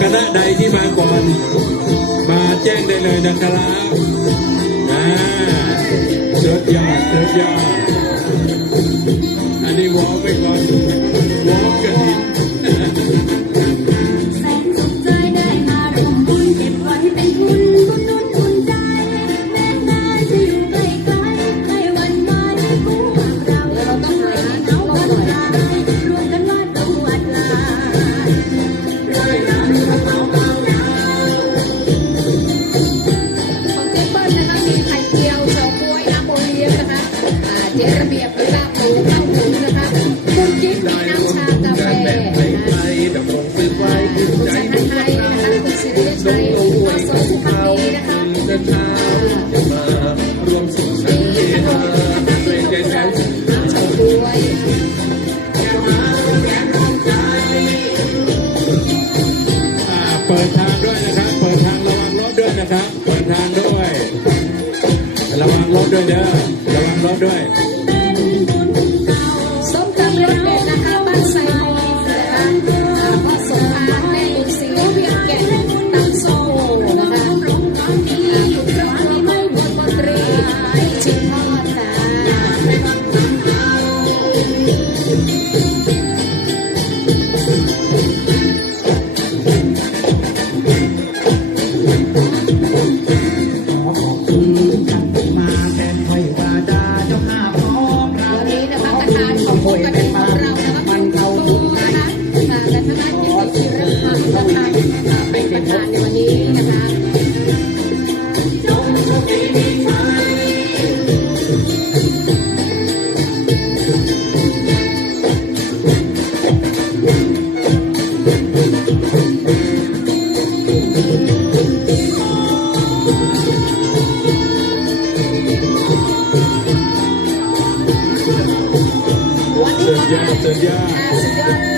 คณะใดที่มาก่อน มาแจ้งได้เลยนะครับนะสุดยอดสุดยอด เปิดทางด้วยนะครับ เปิดทางระวังรถด้วยนะครับ เปิดทางด้วย ระวังรถด้วยเด้อ ระวังรถด้วยส้มตำรสเด็ดนะคะบ้านไซทองนะคะพ่อสมภารแยุญศรีวียงแก่นตำโซนะคะคุณพระที่ไม่หมดบนตรีชิมทอดจ้ 增加，增加，增加。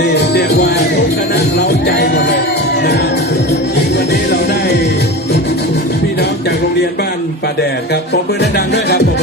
นี่เรียกว่าทุกคณะเล้าใจหมดเลยนะฮะวันนี้เราได้ พี่น้องจากโรงเรียนบ้านป่าแดดครับผมเพื่อนดังด้วยครับผม